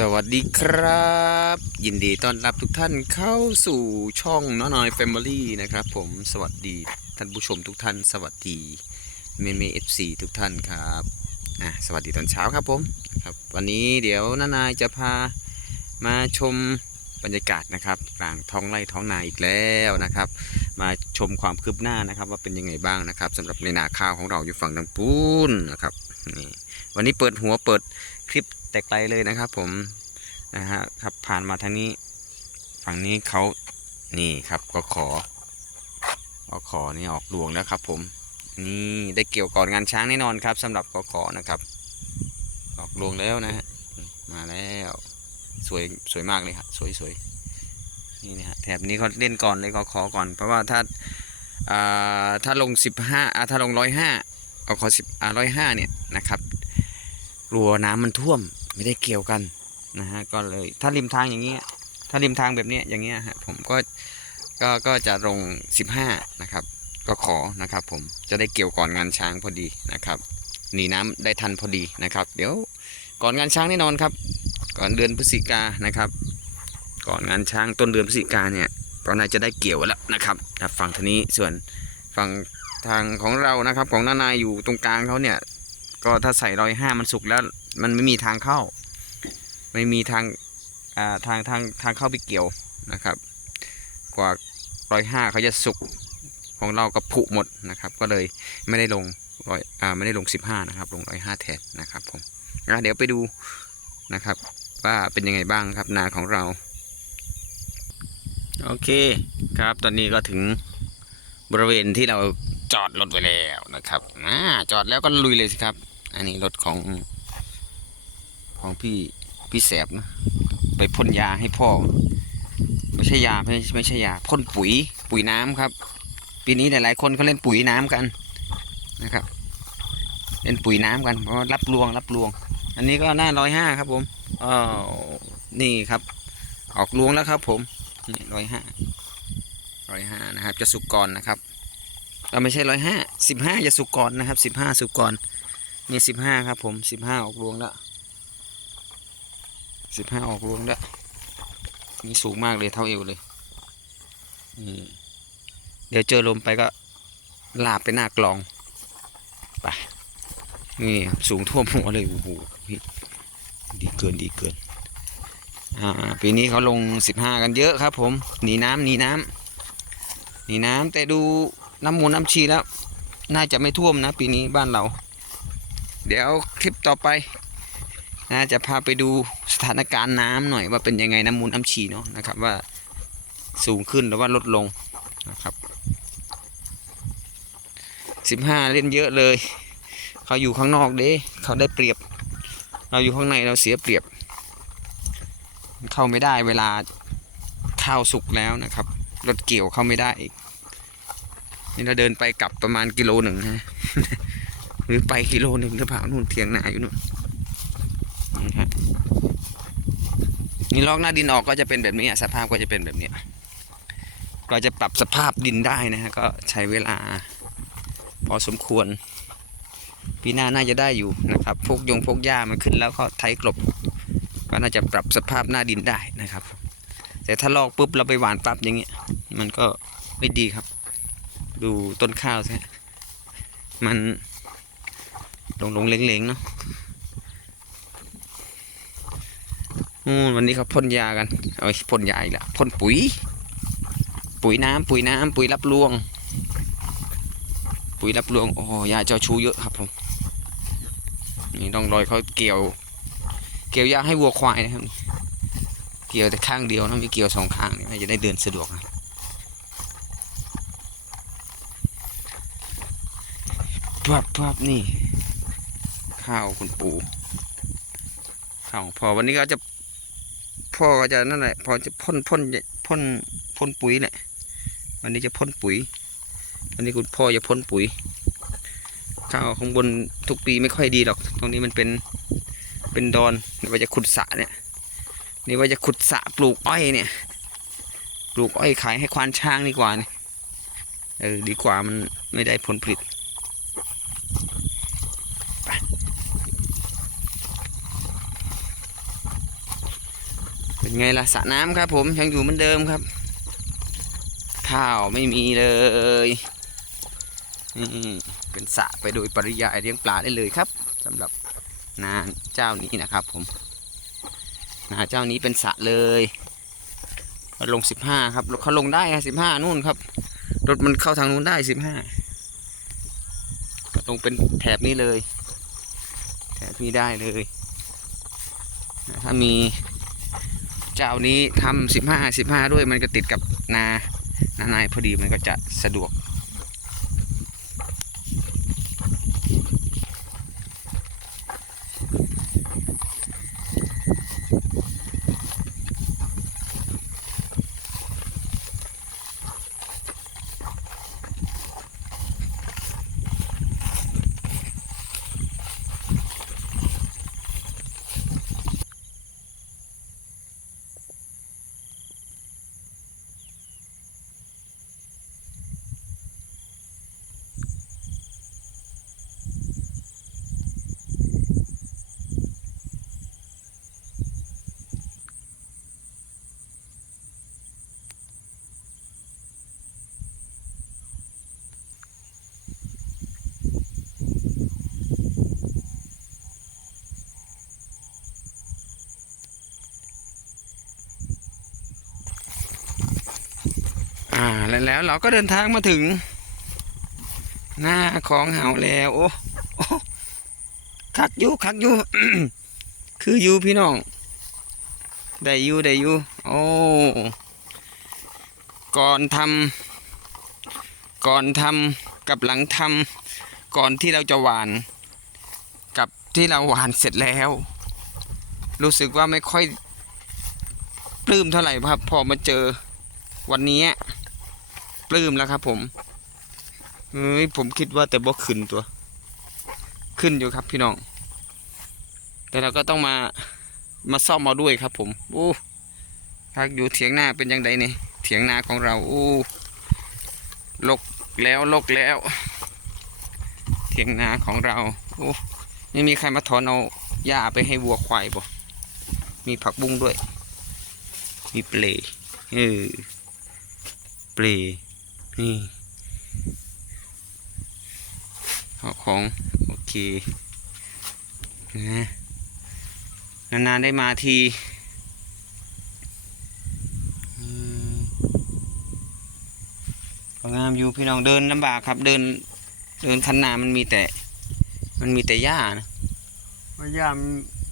สวัสดีครับ ยินดีต้อนรับทุกท่านเข้าสู่ช่องน้อน้อยแฟมิลี่นะครับผมสวัสดีท่านผู้ชมทุกท่าน สวัสดีเมเมเอฟซีทุกท่านครับอะสวัสดีตอนเช้าครับผมครับวันนี้เดี๋ยวน้านายจะพามาชมบรรยากาศนะครับกลางท้องไร่ท้องนาอีกแล้วนะครับ มาชมความคืบหน้านะครับว่าเป็นยังไงบ้างนะครับสำหรับในนาข้าวของเราอยู่ฝั่งทางปูนนะครับ นี่วันนี้เปิดหัวเปิดคลิปแต่ไกลเลยนะครับ ผมนะฮะครับผ่านมาทางนี้ ฝั่งนี้เขานี่ครับก็ขอก็ขอนี่ออกดวงแล้วครับ ผมนี่ได้เกี่ยวก่อนงานช้างแน่นอนครับสำหรับกขอนะครับ ออกดวงแล้วนะฮะมาแล้วสวยสวยมากเลยครับสวยสวยนี่นะฮะแถบนี้เขาเล่นก่อนเลยกขอก่อน เพราะว่าถ้าอ่าถ้าลงสิบห้าอ่าถ้าลงร้อยห้า กขอสิบอาร้อยห้าเนี่ยนะครับกลัวน้ำมันท่วมไม่ได้เกี่ยวกันนะฮะก็เลยถ้าริมทางอย่างเงี้ยถ้าริมทางแบบเนี้ยอย่างเงี้ยฮะผมก็ก็ก็จะลงสิบห้านะครับ ก็ขอนะครับ ผมจะได้เกี่ยวก่อนงานช้างพอดีนะครับหนีน้ำได้ทันพอดีนะครับ เดี๋ยวก่อนงานช้างแน่นอนครับ ก่อนเดือนพฤศจิกานะครับ ก่อนงานช้างต้นเดือนพฤศจิกาเนี่ยก็น่าจะได้เกี่ยวแล้วนะครับฝั่งทานี้ส่วนฝั่ง ทางของเรานะครับ ของนานายอยู่ตรงกลางเขาเนี่ย ก็ถ้าใส่ร้อยห้ามันสุกแล้ว มันไม่มีทางเข้า ไม่มีทางอ่าทางทางทางเข้าไปเกี่ยวนะครับ กว่าร้อยห้าเขาจะสุกของเราก็ผุหมดนะครับ ก็เลยไม่ได้ลงร้อยอ่าไม่ได้ลงสิบห้านะครับ ลงร้อยห้าแทนนะครับผมอะเดี๋ยวไปดูนะครับว่าเป็นยังไงบ้างครับนาของเรา โอเคครับตอนนี้ก็ถึงบริเวณที่เรา จอดรถไว้แล้วนะครับอ่าจอดแล้วก็ลุยเลยสิครับ อันนี้รถของ ของพี่พี่แสบนะไปพ่นยาให้พ่อ ไม่ใช่ยาไม่ไม่ใช่ยาพ่นปุ๋ย ปุ๋ยน้ำครับ ปีนี้หลายๆคนเขาเล่นปุ๋ยน้ำกันนะครับ เล่นปุ๋ยน้ำกันเพราะรับรวงรับรวง อันนี้ก็หน้าร้อยห้าครับผมอ๋อนี่ครับ ออกรวงแล้วครับ ผมนี่ร้อยห้าร้อยห้านะครับ จะสุกก่อนนะครับ เราไม่ใช่ร้อยห้าสิบห้าจะสุกก่อนะครับสิบห้าสุกก่อนนี่สิบห้าครับผมสิบห้าออกรวงแล้วสิบห้าออกรวงแล้วนี่สูงมากเลยเท่าเอวเลยเดี๋ยวเจอลมไปก็ลาบไปหน้ากลองไปนี่สูงท่วมหัวเลยโอ้โหดีเกินดีเกินอ่าปีนี้เขาลงสิบห้ากันเยอะครับ ผมหนีน้ำหนีน้ำหนีน้ำแต่ดู น้ำมูลน้ำชีแล้ว น่าจะไม่ท่วมนะ ปีนี้บ้านเรา เดี๋ยวคลิปต่อไปน่าจะพาไปดูสถานการณ์น้ำหน่อยว่าเป็นยังไงน้ำมูลน้ำชีเนาะนะครับว่าสูงขึ้นหรือว่าลดลงนะครับสิบห้าเล่นเยอะเลย เขาอยู่ข้างนอกเด้เขาได้เปรียบ เราอยู่ข้างในเราเสียเปรียบ เข้าไม่ได้เวลาข้าวสุกแล้วนะครับรถเกี่ยวเข้าไม่ได้อีก นี่เราเดินไปกลับประมาณกิโลหนึ่งนะหรือไปกิโลหนึ่งหรือเปล่านู่นเทียงนาอยู่นู่นนี่ฮะนี่ลอกหน้าดินออกก็จะเป็นแบบนี้สภาพก็จะเป็นแบบนี้ก็จะปรับสภาพดินได้นะฮะก็ใช้เวลา พอสมควร ปีหน้าน่าจะได้อยู่นะครับพวกยงพวกหญ้ามันขึ้นแล้วก็ไถกลบ ก็น่าจะปรับสภาพหน้าดินได้นะครับ แต่ถ้าลอกปุ๊บเราไปหวานปั๊บอย่างเงี้ยมันก็ไม่ดีครับ ดูต้นข้าวสิมันหลงหลงๆเลงๆเนาะอืวันนี้เขาพ่นยากันเอาพ่นยาอีกล้วพ่นปุ๋ย ปุ๋ยน้ำปุ๋ยน้ำปุ๋ยรับรวง ปุ๋ยรับรวงโอ้ยาเจ้าชูเยอะครับผมนี่ต้องรอยเขาเกี่ยว เกี่ยวยาให้วัวควายนะครับ เกี่ยวแต่ข้างเดียวนะไม่เกี่ยวสองข้างนี่จะได้เดินสะดวกนะ ปับปับนี่ ข้าวคุณปู่ข้าวพ่อวันนี้ก็จะพ่อก็จะนั่นแหละพอจะพ่นพ่นพ่นพ่นปุ๋ยแหละวันนี้จะพ่นปุ๋ย วันนี้คุณพ่อจะพ่นปุ๋ย ข้าวข้างบนทุกปีไม่ค่อยดีหรอก ตรงนี้มันเป็นเป็นดอนว่าจะขุดสระเนี่ยนี่ว่าจะขุดสระปลูกอ้อยเนี่ย ปลูกอ้อยขายให้ควานช้างดีกว่านี่เออดีกว่ามันไม่ได้ผลผลิตไป เป็น ไงล่ะสระน้ำครับ ผมยังอยู่เหมือนเดิมครับ ข้าวไม่มีเลยนี่เป็นสระไปโดยปริยายเลี้ยงปลาได้เลยครับสำหรับนาเจ้านี้นะครับ ผมนาเจ้านี้เป็นสระเลยลงสิบห้าครับเขาลงได้สิบห้านู่นครับ รถมันเข้าทางนู้นได้สิบห้าลงเป็นแถบนี้เลย แถบนี้ได้เลย ถ้ามี เจ้านี้ทำสิบห้าสิบห้าด้วยมันก็ติดกับนา นานายพอดีมันก็จะสะดวก แล้วแล้วเราก็เดินทางมาถึง หน้าของเห่าแล้วโอ้คักอยู่คักอยู่คืออยู่พี่น้องได้อยู่ได้อยู่โอ้ก่อนทำก่อนทำกับหลังทำก่อนที่เราจะหวาน กับที่เราหวานเสร็จแล้ว รู้สึกว่าไม่ค่อยปลื้มเท่าไหร่ครับ พอมาเจอวันนี้ ปลื้มแล้วครับ ผมเฮ้ยผมคิดว่าแต่บ่ขึ้นตัว ขึ้นอยู่ครับพี่น้อง แต่เราก็ต้องมามาซ่อมเอาด้วยครับ ผมโอ้พักอยู่เถียงหน้าเป็นยังไงเนี่ยเถียงนาของเราโอ้ลกแล้วลกแล้ว เถียงนาของเราโอ้ไม่มีใครมาถอนเอาหญ้าไปให้วัวควายบ่มีผักบุ้งด้วย มีเปลเออเปล นี่เอาของ โอเคนะนานๆได้มาทีอืมก็งามอยู่พี่น้องเดินลำบากครับ เดิน เดินคันนามันมีแต่ มันมีแต่หญ้านะพยายาม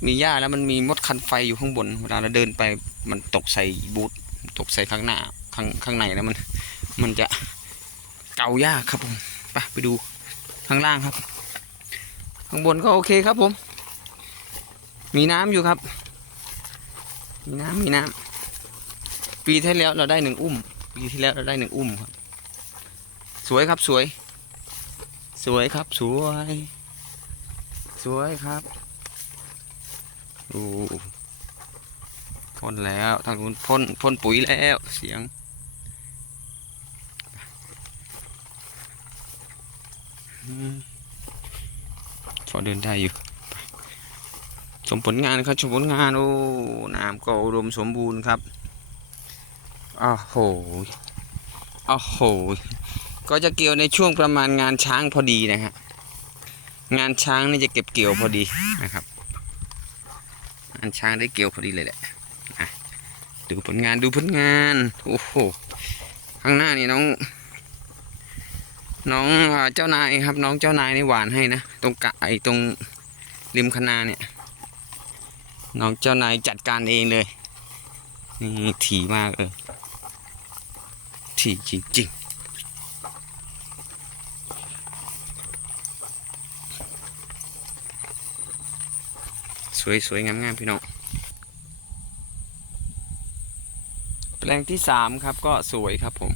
มีหญ้าแล้วมันมีมดคันไฟอยู่ข้างบนเวลาเราเดินไปมันตกใส่บูทตกใส่ข้างหน้าข้างข้างในแล้วมัน มันจะเก่ายากครับผมไปไปดูข้างล่างครับ ข้างบนก็โอเคครับผม มีน้ำอยู่ครับ มีน้ำมีน้ำปีที่แล้วเราได้หนึ่งอุ้ม ปีที่แล้วเราได้หนึ่งอุ้มครับ สวยครับสวย สวยครับสวย สวยครับโอ้พ่นแล้วทางนู้นพ่นพ่นปุ๋ยแล้วเสียง อืม พอเดินได้อยู่ชมผลงานครับชมผลงานโอ้น้ำก็อุดมสมบูรณ์ครับอ้าวโหอ้าวโหก็จะเกี่ยวในช่วงประมาณงานช้างพอดีนะฮะงานช้างนี่จะเก็บเกี่ยวพอดีนะครับงานช้างได้เกี่ยวพอดีเลยแหละอะดูผลงานดูผลงานโอ้โหข้างหน้านี่น้อง น้องเจ้านายครับ น้องเจ้านายนี่หวานให้นะตรงกะไอตรงริมคณาเนี่ย น้องเจ้านายจัดการเองเลยนี่ถี่มากเออถี่จริงๆสวยสวยงามงามๆพี่น้อง แปลงที่สามครับก็สวยครับผม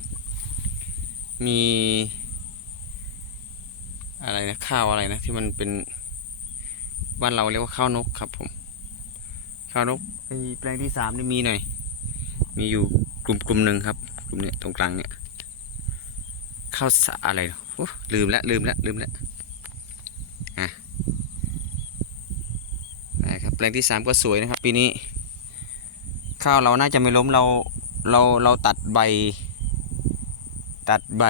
มี อะไรนะข้าวอะไรนะที่มันเป็นบ้านเราเรียกว่าข้าวนกครับผม ข้าวนกไอแปลงที่สามนี่มีหน่อย มีอยู่กลุ่มกลุ่มหนึ่งครับกลุ่มเนี้ยตรงกลางเนี่ยข้าวสาอะไรลืมแล้วลืมแล้วลืมแล้วอะนะครับแปลงที่สามก็สวยนะครับ ปีนี้ ข้าวเราน่าจะไม่ล้มเราเราเราตัดใบ ตัดใบ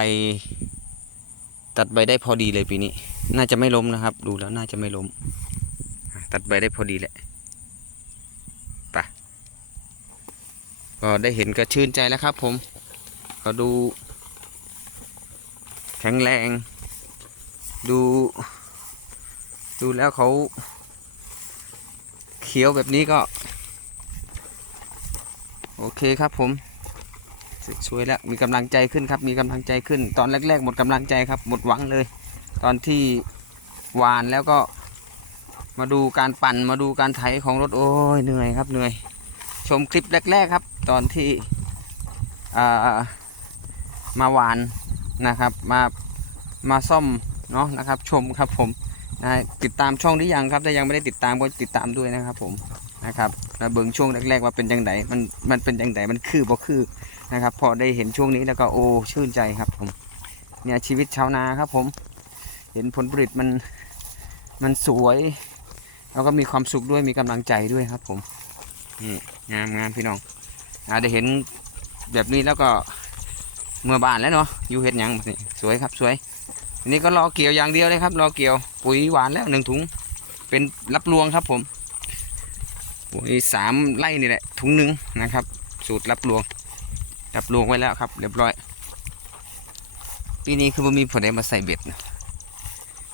ตัดใบได้พอดีเลยปีนี้ น่าจะไม่ล้มนะครับ ดูแล้วน่าจะไม่ล้ม ตัดใบได้พอดีแหละไปก็ได้เห็นก็ชื่นใจแล้วครับ ผมก็ดู แข็งแรง ดู ดูแล้วเขา เขียวแบบนี้ก็ โอเคครับผม สวยแล้วมีกำลังใจขึ้นครับ มีกำลังใจขึ้น ตอนแรก ๆ หมดกำลังใจครับ หมดหวังเลย ตอนที่หวานแล้วก็ มาดูการปั่นมาดูการไถของรถโอ้ยเหนื่อยครับเหนื่อย ชมคลิปแรก ๆครับ ตอนที่ามาหวานนะครับ มามาซ่อมเนาะนะครับ ชมครับผมนะติดตามช่องหรือยังครับถ้ายังไม่ได้ติดตามก็ติดตามด้วยนะครับผมนะครับแล้วเบิ่งช่วงแรกๆว่าเป็นยังไงมันมันเป็นยังไงมันคือบ่คือ นะครับ พอได้เห็นช่วงนี้แล้วก็โอ้ชื่นใจครับผมเนี่ยชีวิตชาวนาครับผม เห็นผลผลิตมันมันสวย แล้วก็มีความสุขด้วยมีกำลังใจด้วยครับผมนี่งามงามพี่น้องอ่าได้เห็นแบบนี้แล้วก็เมื่อบานแล้วเนาะอยู่เห็ดหยังนี่สวยครับสวยอันนี้ก็รอเกี่ยวอย่างเดียวเลยครับรอเกี่ยวปุ๋ยหวานแล้วหนึ่งถุงเป็นรับรวงครับผมปุ๋ยสามไร่นี่แหละถุงหนึ่งนะครับ สูตรรับรวง รับรวงไว้แล้วครับ เรียบร้อย ปีนี้คือมันมีผลได้มาใส่เบ็ดนะ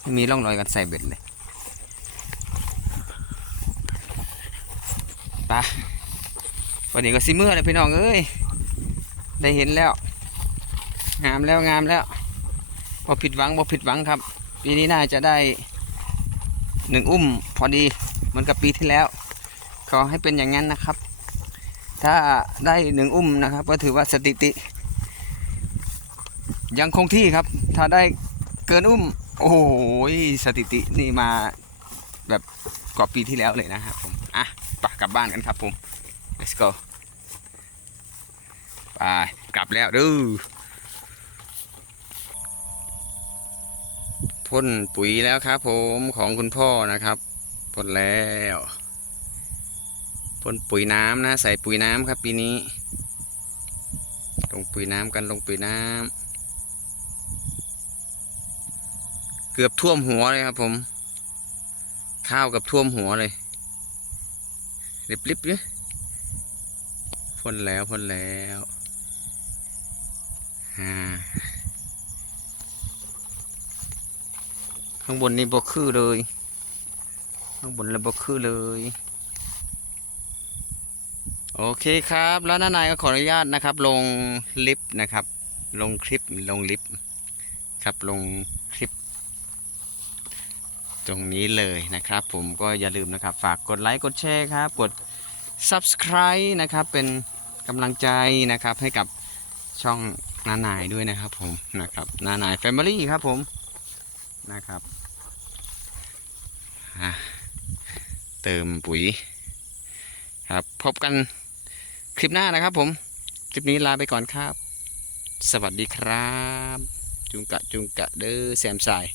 ไม่มีร่องรอยการใส่เบ็ดเลยไปวันนี้ก็สิเมื่อเลยพี่น้องเอ้ย ได้เห็นแล้ว งามแล้วงามแล้วพอผิดหวังพอผิดหวังครับ ปีนี้น่าจะได้หนึ่งอุ้มพอดีเหมือนกับปีที่แล้ว ขอให้เป็นอย่างนั้นนะครับ ถ้าได้หนึ่งอุ้มนะครับ ก็ถือว่าสถิติ ยังคงที่ครับ ถ้าได้เกินอุ้ม โอ้โหสถิตินี่มาแบบกว่าปีที่แล้วเลยนะครับผมอะไปกลับบ้านกันครับผม let's go ไปกลับแล้วดูพ่นปุ๋ยแล้วครับผมของคุณพ่อนะครับพ่นแล้ว พ่นปุ๋ยน้ำนะ ใส่ปุ๋ยน้ำครับปีนี้ ลงปุ๋ยน้ำกันลงปุ๋ยน้ำเกือบท่วมหัวเลยครับผม ข้าวกับท่วมหัวเลยริบๆเนี่ยพ่นแล้วพ่นแล้วอ่าข้างบนนี่บกคือเลย ข้างบนเลยบกคือเลย โอเคครับ แล้วน้านายก็ขออนุญาตนะครับ ลงลิฟต์นะครับ ลงคลิปลงลิฟต์ครับลงคลิป ตรงนี้เลยนะครับ ผมก็อย่าลืมนะครับ ฝากกดไลค์กดแชร์ครับ กด subscribe นะครับ เป็นกำลังใจนะครับ ให้กับช่องน้านายด้วยนะครับ ผมนะครับน้านาย Family ครับผมนะครับเติมปุ๋ยครับพบกัน คลิปหน้านะครับผม คลิปนี้ลาไปก่อนครับ สวัสดีครับ จุงกะจุงกะเด้อแซมสาย